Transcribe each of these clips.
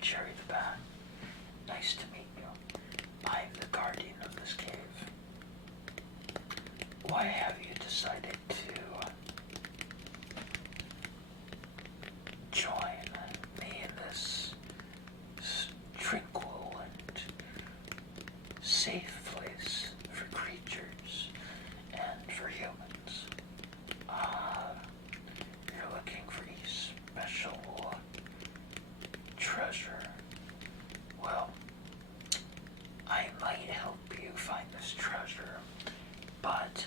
Cherry the Bat. Nice to meet you. I'm the guardian of this cave. Why have you decided to join me in this tranquil and safe place for creatures and for humans? You're looking for a special treasure. Well, I might help you find this treasure, but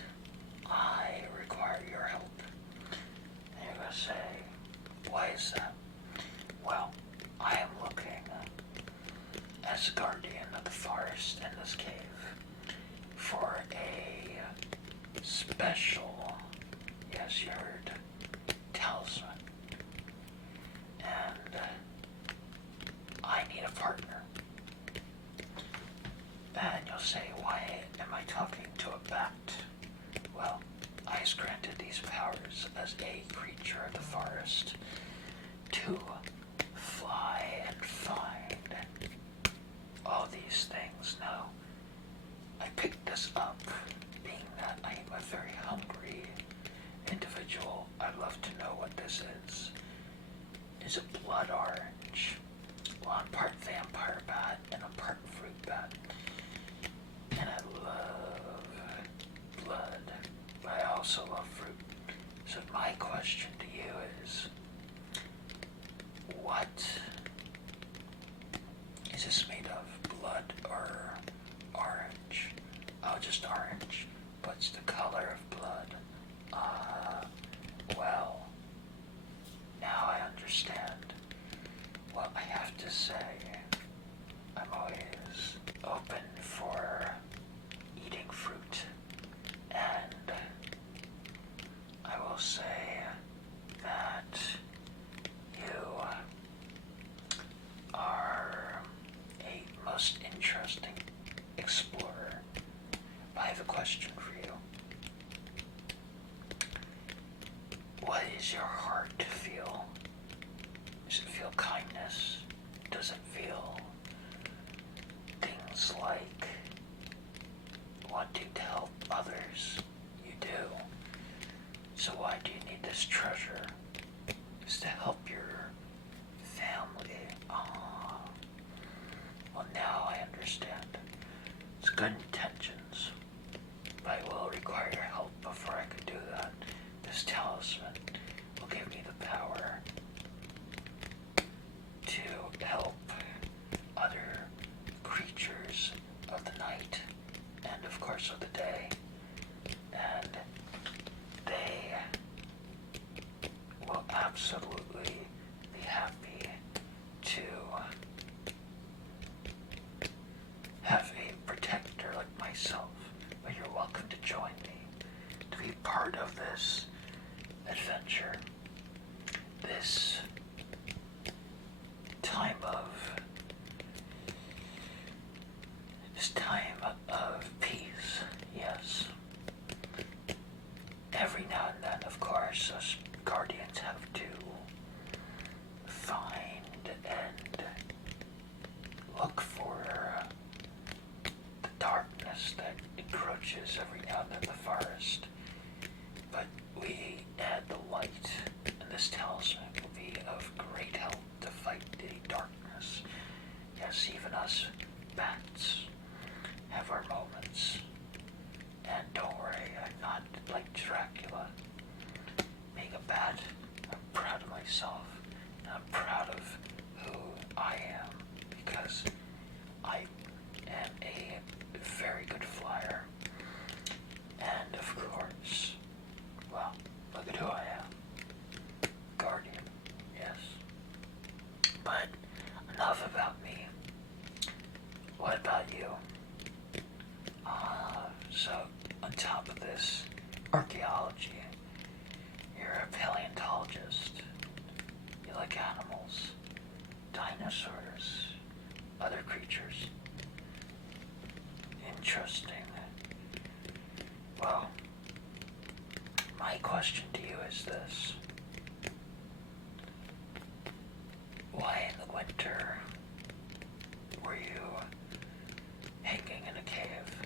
I require your help. And you're gonna say, why is that? Well, I am looking as a guardian of the forest in this cave for a special, yes, you heard, talisman. And I need a partner. And you'll say, why am I talking to a bat? Well, I was granted these powers as a creature of the forest to fly and find all these things. Now, I picked this up being that I am a very hungry individual. I'd love to know what this is. It's a blood orange. Well, I'm part vampire bat and I'm part fruit bat. And I love blood, but I also love fruit. So my question to you is, what is this made of? Blood or orange? Oh, just orange. What's the color of blood? Well, now I understand. Well, I have to say, I'm always open for eating fruit, and I will say that you are a most interesting explorer. I have a question for you. What is your heart feel? Does it feel kindness? Does it feel things like wanting to help others? You do. So why do you need this treasure? It's to help your family. Well, now I understand. It's good intentions, but I will require your help before I can do that. This talisman will give me the power to help other creatures of the night and of course of the day, and they will absolutely be happy to have a protector like myself. But you're welcome to join me to be part of this adventure, this time of peace. Yes. Every now and then, of course, us guardians have to find and look for the darkness that encroaches every now and then in the forest. But we add the light, and this talisman will be of great help to fight the darkness. Yes, even us bats have our moments. And don't worry, I'm not like Dracula. Being a bat, I'm proud of myself, and I'm proud of who I am, because I am a very good flyer. And of course, well, look at who I am. Guardian, yes. But enough about me. What about you? So, on top of this archaeology, you're a paleontologist. You like animals, dinosaurs, other creatures. Interesting. Well, my question to you is this. Why in the winter were you hanging in a cave,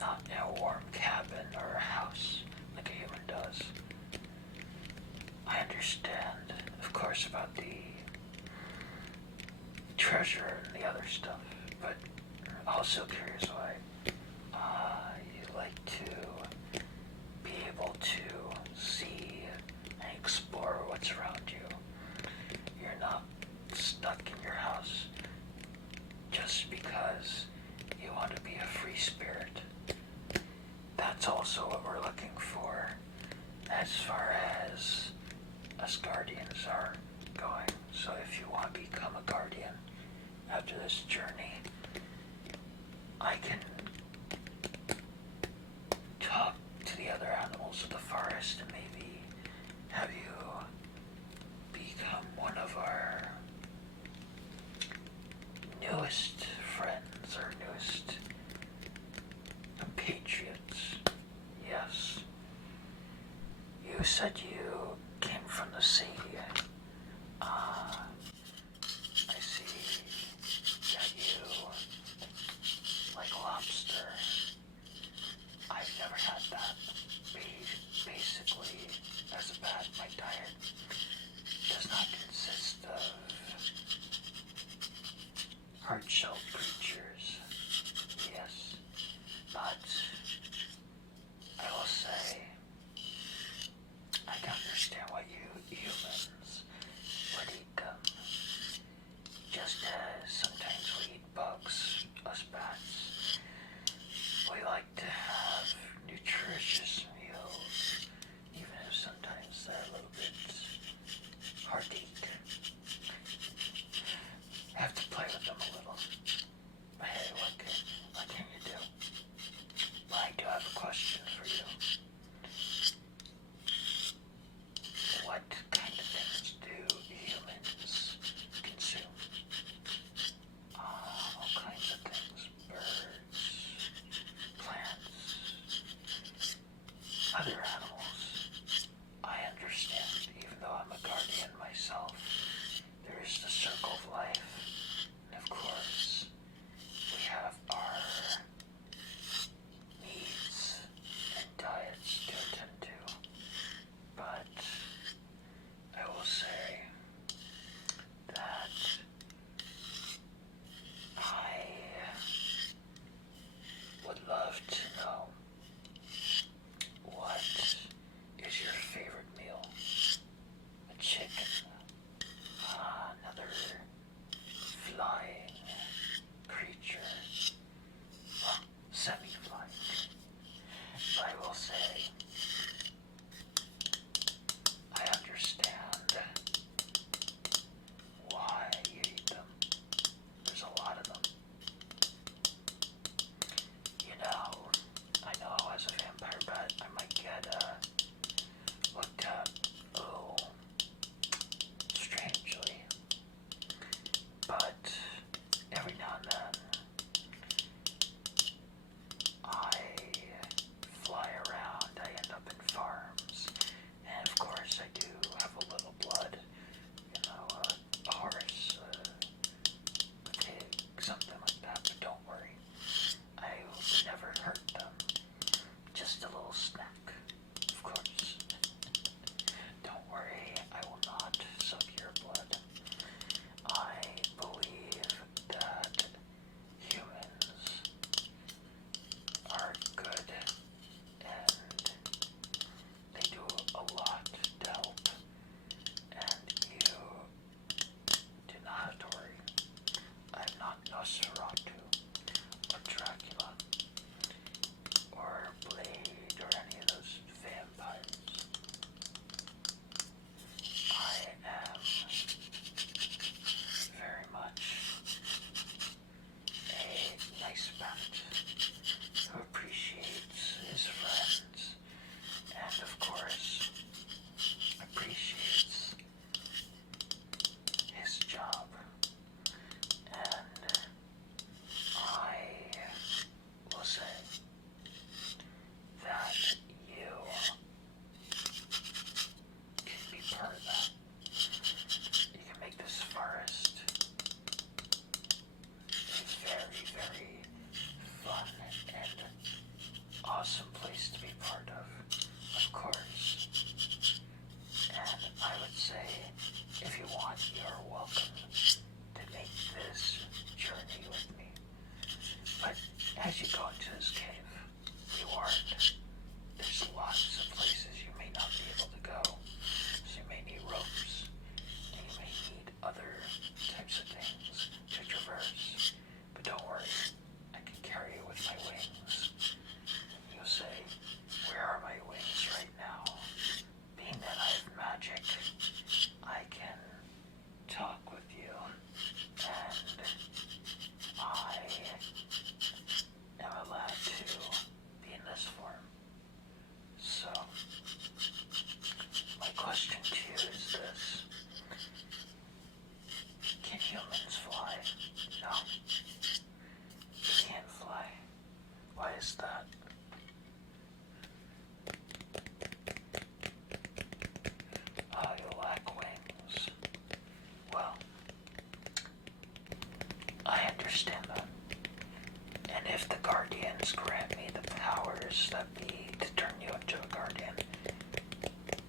not in a warm cabin or a house like a human does? I understand, of course, about the treasure and the other stuff, but also curious why you like to be able to see and explore what's around you. You're not stuck in your house just because you want to be a free spirit. That's also what we're looking for as far as us guardians are going. So if you want to become a guardian after this journey, I can talk to the other animals of the forest and maybe have you become one of our newest friends or newest compatriots. Yes. You said you came from the sea. I see that you like lobster. I've never had that. Basically, as a bad, my diet does not consist of hard-shelled creatures. Yes, but I will say I can understand why you humans would eat them. Just as sometimes we eat bugs, us bats. We like to have nutritious meals, even if sometimes they're a little bit hard to eat. Have to play with them a little. But hey, what can you do? Well, I do have a question for you. What kind of things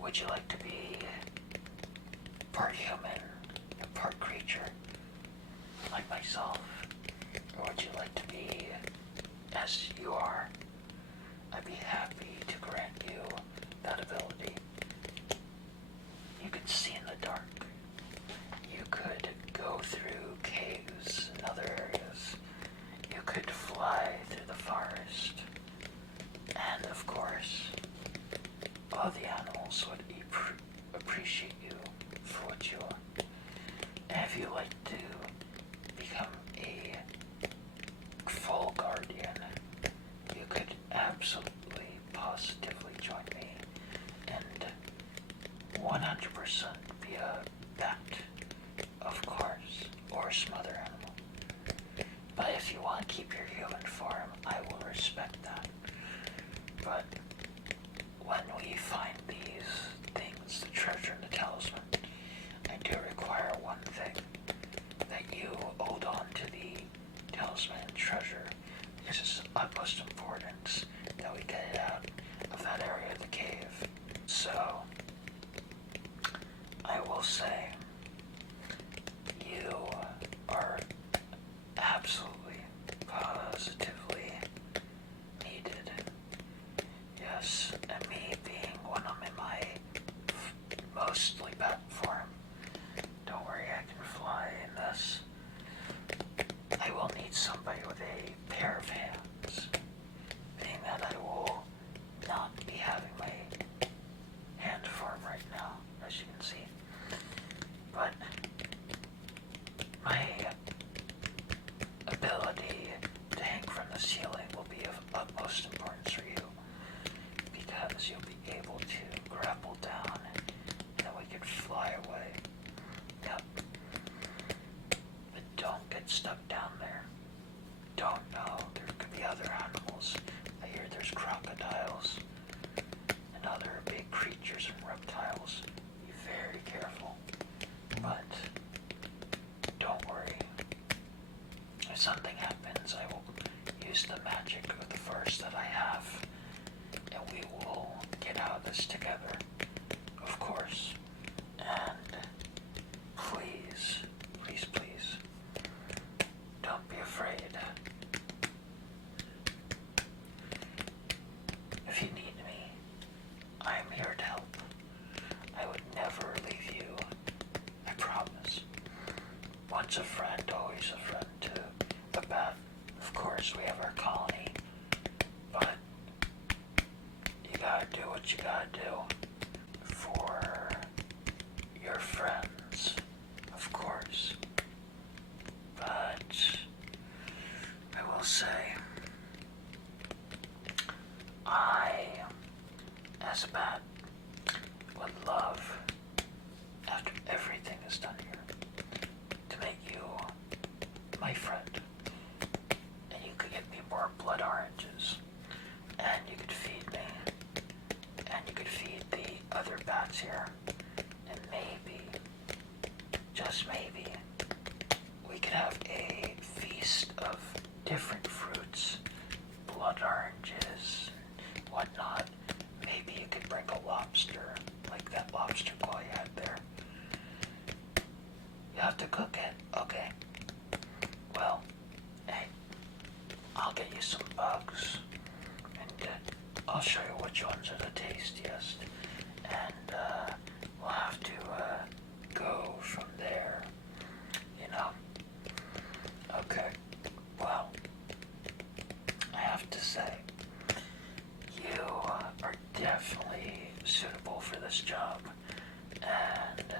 Would you like to be part human, part creature, like myself? Or would you like to be as you are? I'd be happy to grant you that ability. You could see in the dark. You could go through caves and other areas. You could fly through the forest. And of course, all the animals would appreciate you for what you are. And if you like to become a full guardian, you could absolutely, positively join me and 100% be a bat, of course, or some other animal. But if you want to keep your human form, I will respect that. But when we find these things, the treasure and the talisman, I do require one thing, that you hold on to the talisman and treasure, because it's of utmost importance that we get it out of that area of the cave. So, I will say, you are absolutely, positively needed. Yes, and me being when I'm in my mostly bat form, don't worry, I can fly in this. I will need somebody with a pair of hands, meaning that I will not be having my hand form right now, as you can see. But my ability to hang from the ceiling will be of utmost importance for you, because you'll be able to grapple down and then we can fly away. Yep. But don't get stuck down there. Don't know. There could be other animals. I hear there's crocodiles and other big creatures and reptiles. Be very careful. But don't worry. If something happens, I will use the magic of the forest that I have, and we will get out of this together, of course. And please, please, please, don't be afraid. If you need me, I am here to help. I would never leave you, I promise. Once a friend, always a friend to the bat. Of course, we have our colony, but you gotta do what you gotta do for your friends, of course. But I will say, I, as a bat, would love, after everything is done here, to make you my friend. And you could get me more blood oranges, and you could feed me, and you could feed the other bats here, and maybe, just maybe, we could have a feast of different fruits, blood oranges, and whatnot. Maybe you could bring a lobster, like that lobster claw you had there. You have to cook it, okay? Well, hey, I'll get you some bugs, and I'll show you which ones are the tastiest, and we'll have to go from there, you know? Okay, well, I have to say, you are definitely suitable for this job, and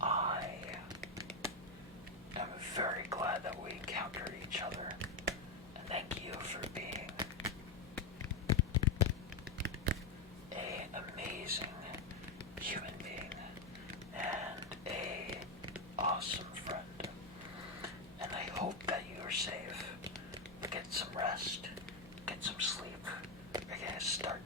I am very glad that we encountered each other, and thank you for being an amazing human being and a awesome friend. And I hope that you are safe. Get some rest, get some sleep. We're gonna start